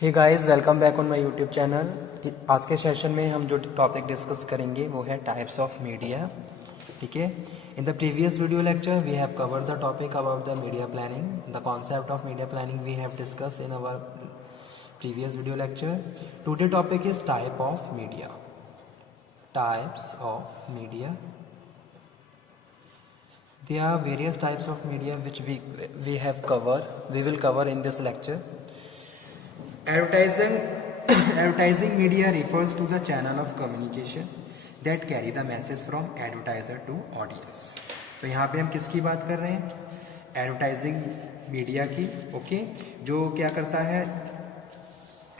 Hey guys, welcome back on my YouTube channel. आज के session में हम जो टॉपिक डिस्कस करेंगे वो है टाइप्स ऑफ मीडिया। ठीक है। In the previous video lecture we have covered the topic about the media planning. The concept of media planning we have discuss in our previous video lecture. Today topic is type of media. Types of media. There are various types of media which we will cover in this lecture. Advertising advertising media refers to the channel of communication that carry the message from advertiser to audience. तो यहाँ पे हम किसकी बात कर रहे हैं? Advertising media की। ओके, जो क्या करता है,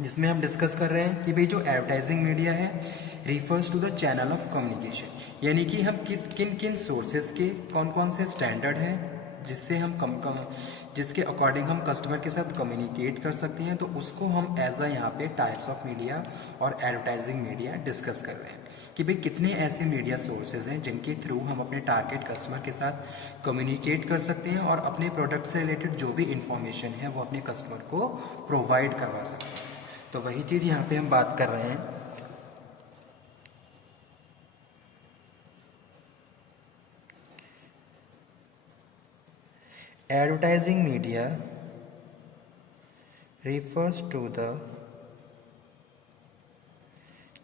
जिसमें हम डिस्कस कर रहे हैं कि भाई जो एडवर्टाइजिंग मीडिया है refers to the channel of communication, यानी कि हम किन किन सोर्सेज के कौन कौन से स्टैंडर्ड हैं जिससे हम जिसके अकॉर्डिंग हम कस्टमर के साथ कम्युनिकेट कर सकते हैं, तो उसको हम एज अ यहाँ पे टाइप्स ऑफ मीडिया और एडवर्टाइजिंग मीडिया डिस्कस कर रहे हैं कि भाई कितने ऐसे मीडिया सोर्सेज हैं जिनके थ्रू हम अपने टारगेट कस्टमर के साथ कम्युनिकेट कर सकते हैं और अपने प्रोडक्ट से रिलेटेड जो भी इंफॉर्मेशन है वो अपने कस्टमर को प्रोवाइड करवा सकते हैं। तो वही चीज़ यहाँ पे हम बात कर रहे हैं। Advertising media refers to the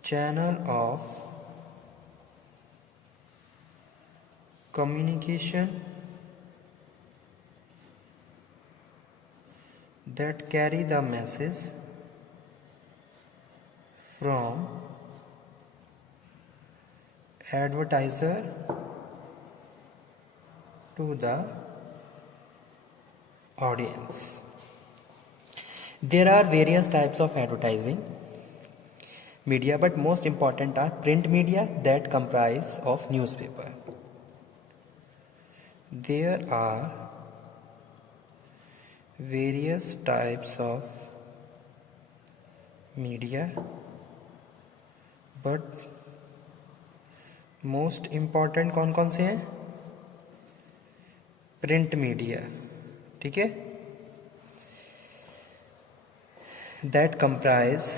channel of communication that carry the message from advertiser to the audience. There are various types of advertising media, but most important are print media that comprise of newspaper. There are various types of media, but most important कौन कौन से हैं? Print media. ठीक है, that comprise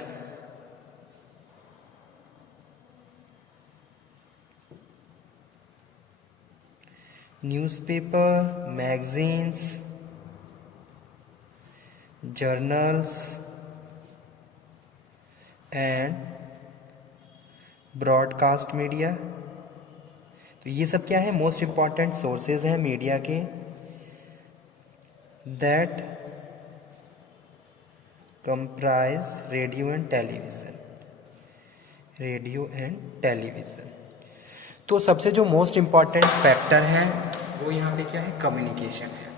newspaper, magazines, journals and broadcast media। तो ये सब क्या है? मोस्ट इम्पॉर्टेंट सोर्सेज हैं मीडिया के that comprise radio and television. Radio and television. तो सबसे जो मोस्ट इम्पॉर्टेंट फैक्टर है वो यहाँ पे क्या है? कम्युनिकेशन है।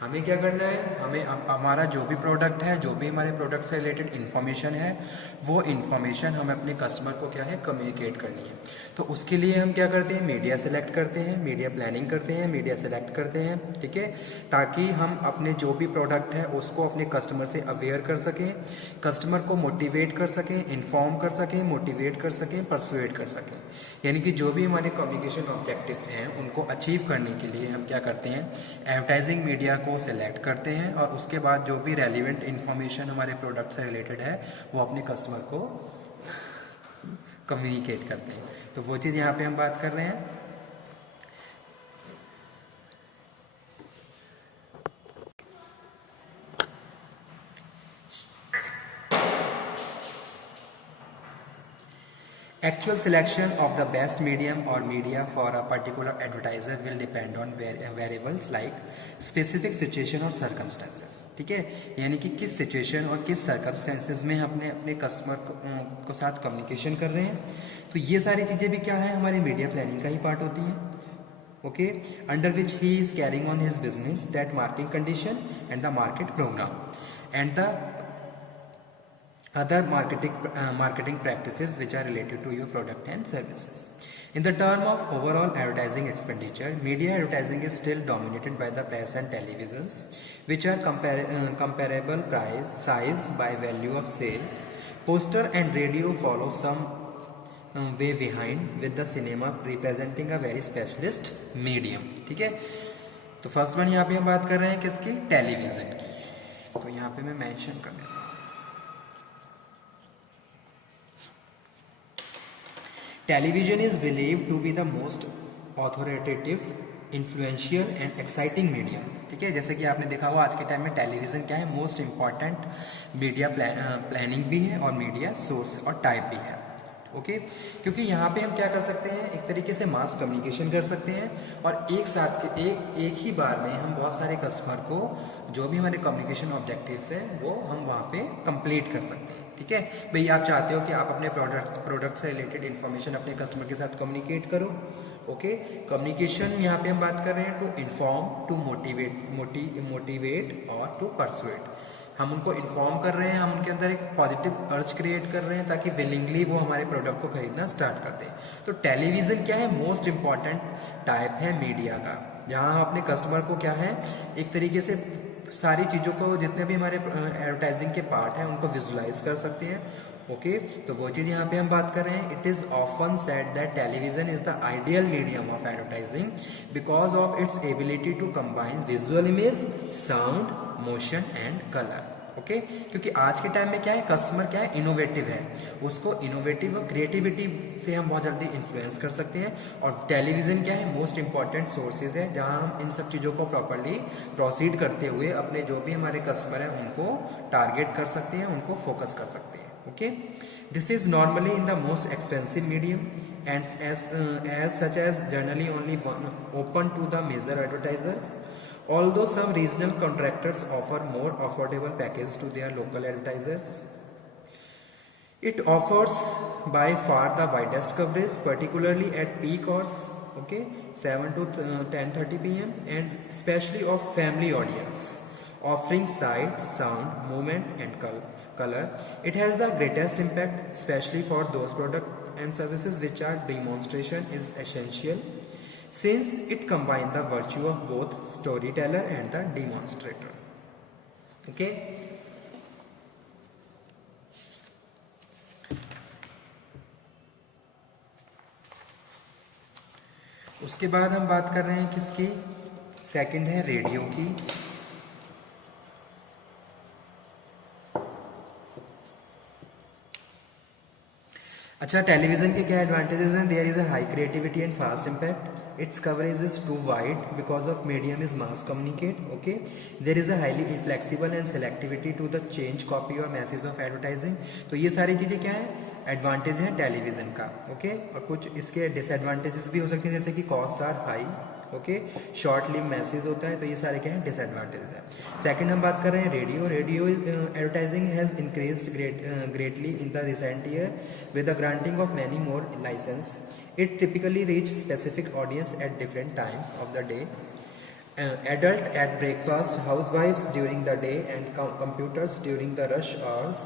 हमें क्या करना है? हमें हमारा जो भी प्रोडक्ट है, जो भी हमारे प्रोडक्ट से रिलेटेड इन्फॉर्मेशन है, वो इन्फॉर्मेशन हमें अपने कस्टमर को क्या है? कम्युनिकेट करनी है। तो उसके लिए हम क्या करते हैं? मीडिया सेलेक्ट करते हैं, मीडिया प्लानिंग करते हैं, मीडिया सेलेक्ट करते हैं। ठीक है, ताकि हम अपने जो भी प्रोडक्ट है उसको अपने कस्टमर से अवेयर कर सकें, कस्टमर को मोटिवेट कर सकें, इन्फॉर्म कर सकें, मोटिवेट कर सकें, परसुएट कर सकें। यानी कि जो भी हमारे कम्युनिकेशन ऑब्जेक्टिव्स हैं उनको अचीव करने के लिए हम क्या करते हैं? एडवर्टाइजिंग मीडिया को सेलेक्ट करते हैं और उसके बाद जो भी रेलिवेंट इन्फॉर्मेशन हमारे प्रोडक्ट से रिलेटेड है वो अपने कस्टमर को कम्युनिकेट करते हैं। तो वो चीज़ यहाँ पे हम बात कर रहे हैं। Actual selection of the best medium or media for a particular advertiser will depend on variables like specific situation और circumstances। ठीक है, यानी कि किस सिचुएशन और किस सर्कमस्टेंसेज में हम अपने कस्टमर को साथ कम्युनिकेशन कर रहे हैं। तो ये सारी चीज़ें भी क्या है? हमारी मीडिया प्लानिंग का ही पार्ट होती हैं। Okay, under which he is carrying on his business that marketing condition and the market programme and the other marketing practices which are related to your product and services. In the term of overall advertising expenditure, media advertising is still dominated by the press and televisions, which are comparable price, size by value of sales. Poster and radio follow some way behind, with the cinema representing a very specialist medium। ठीक है, तो first one यहाँ पे हम बात कर रहे हैं किसकी? टेलीविज़न की। तो यहाँ पे मैं मेंशन कर देता हूँ। Television is believe to be the most authoritative, influential and exciting medium. ठीक है, जैसे कि आपने देखा हुआ आज के टाइम में टेलीविजन क्या है, मोस्ट इंपॉर्टेंट मीडिया प्लानिंग भी है और मीडिया सोर्स और टाइप भी है। ओके, क्योंकि यहाँ पे हम क्या कर सकते हैं, एक तरीके से मास कम्युनिकेशन कर सकते हैं और एक साथ के एक ही बार में हम बहुत सारे कस्टमर को जो भी हमारे कम्युनिकेशन ऑब्जेक्टिव्स है वो हम वहाँ पे कंप्लीट कर सकते हैं। ठीक है भाई, आप चाहते हो कि आप अपने प्रोडक्ट से रिलेटेड इन्फॉर्मेशन अपने कस्टमर के साथ कम्युनिकेट करो। ओके, कम्युनिकेशन यहाँ पे हम बात कर रहे हैं टू इन्फॉर्म, टू मोटिवेट और टू परसुएट। हम उनको इन्फॉर्म कर रहे हैं, हम उनके अंदर एक पॉजिटिव अर्ज क्रिएट कर रहे हैं ताकि विलिंगली वो हमारे प्रोडक्ट को खरीदना स्टार्ट कर दे। तो टेलीविज़न क्या है, मोस्ट इम्पॉर्टेंट टाइप है मीडिया का, जहाँ हम अपने कस्टमर को क्या है, एक तरीके से सारी चीज़ों को, जितने भी हमारे एडवर्टाइजिंग के पार्ट हैं उनको विजुलाइज कर सकते हैं। ओके, तो वो चीज़ यहाँ पे हम बात कर रहे हैं। It is often said that television is the ideal medium of advertising because of its ability to combine visual image, sound, motion and colour. Okay, क्योंकि आज के टाइम में क्या है, कस्टमर क्या है, इनोवेटिव है, उसको इनोवेटिव और क्रिएटिविटी से हम बहुत जल्दी इन्फ्लुएंस कर सकते हैं। और टेलीविज़न क्या है, मोस्ट इंपॉर्टेंट सोर्सेज है जहां हम इन सब चीज़ों को प्रॉपरली प्रोसीड करते हुए अपने जो भी हमारे कस्टमर हैं उनको टारगेट कर सकते हैं, उनको फोकस कर सकते हैं। Okay, this is normally in the most expensive medium and as such as generally only open to the major advertisers, although some regional contractors offer more affordable package to their local advertisers. It offers by far the widest coverage, particularly at peak hours, okay, 7 to 10:30 p.m. and especially of family audience, offering sight, sound, movement and color. It has the greatest impact, especially for those products and services which are demonstration is essential, since it combines the virtue of both storyteller and the demonstrator. Okay, उसके बाद हम बात कर रहे हैं किसकी, second है radio की। अच्छा, टेलीविजन के क्या एडवांटेजेस हैं, there is a high creativity and fast impact, its coverage is too wide because of medium is mass communicate. Okay, there is a highly flexible and selectivity to the change copy और message of advertising. तो ये सारी चीज़ें क्या है, advantage है television का। Okay, और कुछ इसके डिसएडवांटेजेस भी हो सकते हैं, जैसे कि cost are high, okay, short live message होता है, तो ये सारे क्या है, डिसएडवांटेज है। सेकंड हम बात कर रहे हैं radio. Radio advertising has increased greatly in the recent year with the granting of many more licence. It typically reach specific audience at different times of the day, adult at breakfast, housewives during the day and commuters during the rush hours.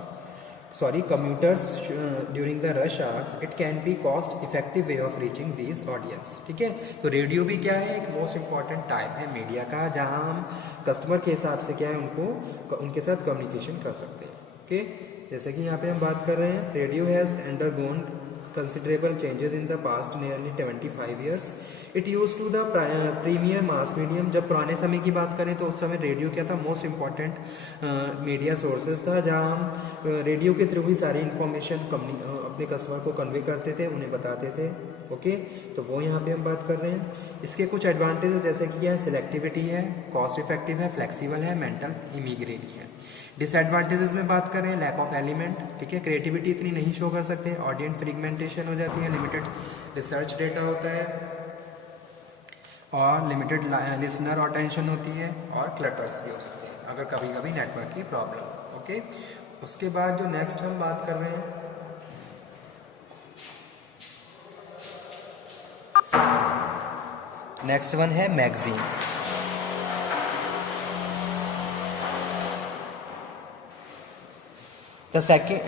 During the rush hours. It can be cost effective way of reaching these audience. ठीक है, तो radio भी क्या है, एक most important type है media का, जहां हम कस्टमर के हिसाब से क्या है उनको उनके साथ कम्युनिकेशन कर सकते हैं। ओके, जैसे कि यहाँ पे हम बात कर रहे हैं, radio has undergone considerable changes in the past nearly 25 years. It used to the premier mass medium. जब पुराने समय की बात करें तो उस समय रेडियो क्या था, मोस्ट इम्पॉर्टेंट मीडिया सोर्सेज था, जहाँ हम रेडियो के थ्रू ही सारी इन्फॉर्मेशन अपने कस्टमर को कन्वे करते थे, उन्हें बताते थे। ओके, तो वो यहाँ पे हम बात कर रहे हैं। इसके कुछ एडवांटेजेस जैसे कि क्या है, सिलेक्टिविटी है, कॉस्ट इफेक्टिव है, फ्लेक्सिबल है, मेंटल इमिग्रेट है। डिसएडवांटेजेस में बात करें, लैक ऑफ एलिमेंट, ठीक है, क्रिएटिविटी इतनी नहीं शो कर सकते, ऑडियंस फ्रेगमेंटेशन हो जाती है, लिमिटेड रिसर्च डेटा होता है और लिमिटेड लिसनर और टेंशन होती है, और क्लटर्स भी हो सकते हैं अगर कभी कभी नेटवर्क की प्रॉब्लम। ओके, उसके बाद जो नेक्स्ट हम बात कर रहे हैं, नेक्स्ट वन है magazines. The second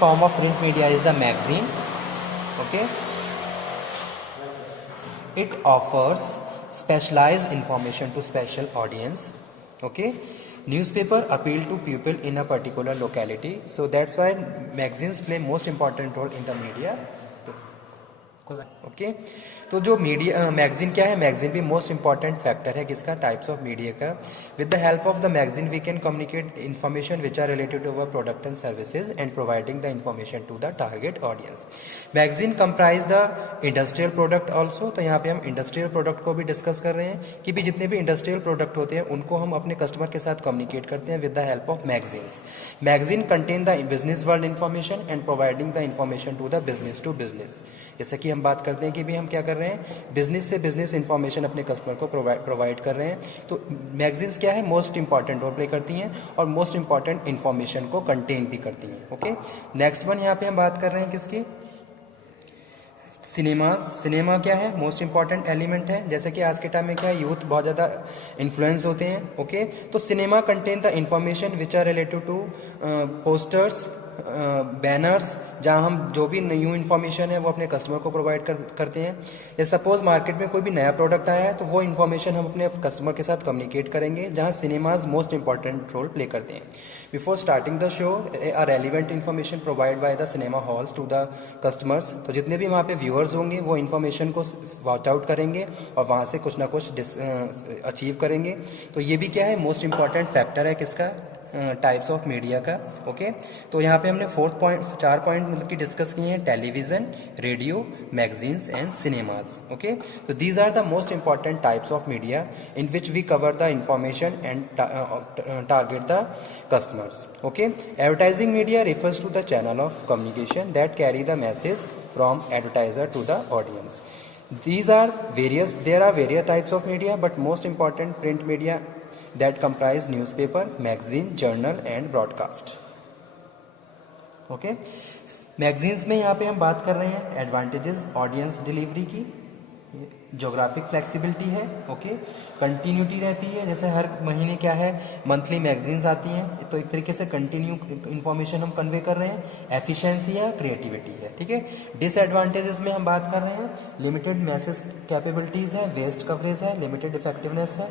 form of print media is the magazine. Okay, it offers specialized information to special audience. Okay, newspaper appeal to people in a particular locality, so that's why magazines play most important role in the media okay तो जो media magazine क्या है, magazine भी most important factor है किसका, types of media का। With the help of the magazine we can communicate information which are related to our product and services and providing the information to the target audience. Magazine comprise the industrial product also, तो यहाँ पे हम industrial product को भी discuss कर रहे हैं कि भी जितने भी इंडस्ट्रियल प्रोडक्ट होते हैं उनको हम अपने कस्टमर के साथ कम्युनिकेट करते हैं with the help of magazines. Magazine contain the business world information and providing the information to the business to business. जैसे कि हम बात करते हैं कि भी हम क्या कर रहे हैं, बिजनेस से बिजनेस इंफॉर्मेशन अपने कस्टमर को प्रोवाइड कर रहे हैं। तो मैगजीन्स क्या है, मोस्ट इंपॉर्टेंट रोल प्ले करती हैं और मोस्ट इंपॉर्टेंट इंफॉर्मेशन को कंटेन भी करती हैं। ओके नेक्स्ट वन यहाँ पे हम बात कर रहे हैं किसकी, सिनेमाज। सिनेमा क्या है, मोस्ट इंपॉर्टेंट एलिमेंट है। जैसे कि आज के टाइम में क्या है, यूथ बहुत ज़्यादा इन्फ्लुएंस होते हैं। ओके तो cinema contain the information which are related to posters, banners, जहां हम जो भी न्यू इन्फॉर्मेशन है वो अपने कस्टमर को प्रोवाइड करते हैं। जैसे सपोज मार्केट में कोई भी नया प्रोडक्ट आया है तो वो इन्फॉर्मेशन हम अपने कस्टमर के साथ कम्युनिकेट करेंगे, जहां cinemas most important role play करते हैं। Before starting the show a relevant information provide by the cinema halls to the customers. तो जितने भी वहाँ पे व्यूअर्स होंगे वो इन्फॉर्मेशन को वॉच आउट करेंगे और वहाँ से कुछ ना कुछ अचीव करेंगे। तो ये भी क्या है, मोस्ट इंपॉर्टेंट फैक्टर है किसका, टाइप्स ऑफ मीडिया का। ओके तो यहाँ पे हमने 4 पॉइंट मतलब कि डिस्कस किए हैं, television, radio, magazines and cinemas. Okay तो these are the most important types of media in which we cover the information and target the customers. Okay advertising media refers to the channel of communication that carry the message from advertiser to the audience. There are various types of media, but most important print media that comprise newspaper, magazine, journal and broadcast. Okay magazines में यहाँ पे हम बात कर रहे हैं advantages audience delivery की, geographic flexibility है। ओके कंटिन्यूटी रहती है, जैसे हर महीने क्या है मंथली मैगजीन्स आती हैं, तो एक तरीके से कंटिन्यू इन्फॉर्मेशन हम कन्वे कर रहे हैं। एफिशिएंसी है, क्रिएटिविटी है। ठीक है डिसएडवांटेजेस में हम बात कर रहे हैं, लिमिटेड मैसेज कैपेबिलिटीज है, वेस्ट कवरेज है, लिमिटेड इफेक्टिवनेस है,